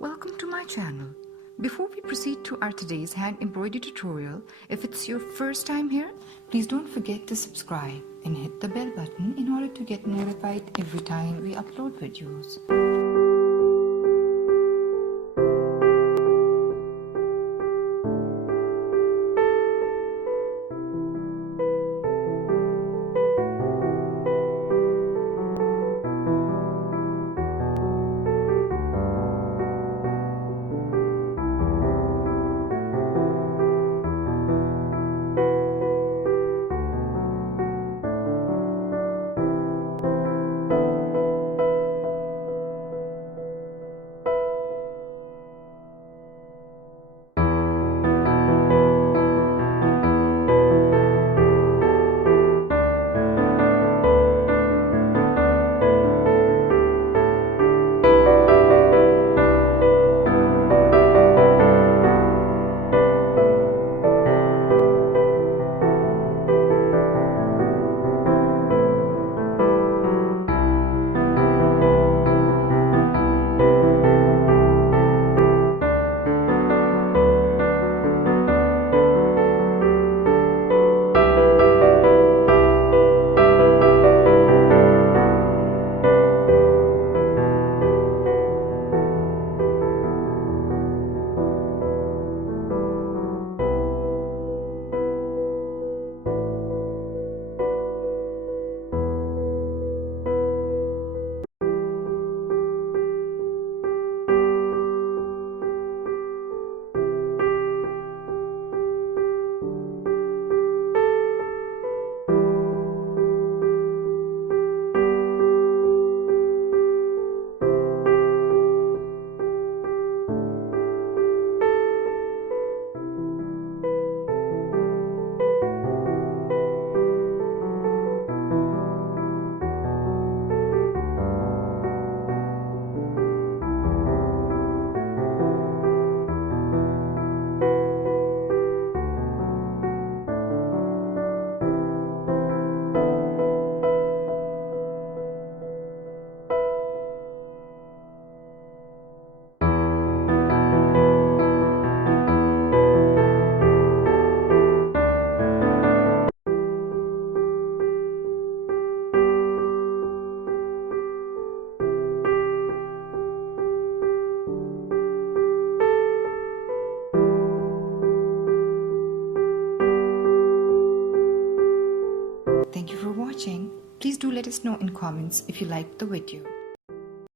Welcome to my channel. Before we proceed to our today's hand embroidery tutorial, if it's your first time here, please don't forget to subscribe and hit the bell button in order to get notified every time we upload videos. Thank you for watching. Please do let us know in comments if you liked the video.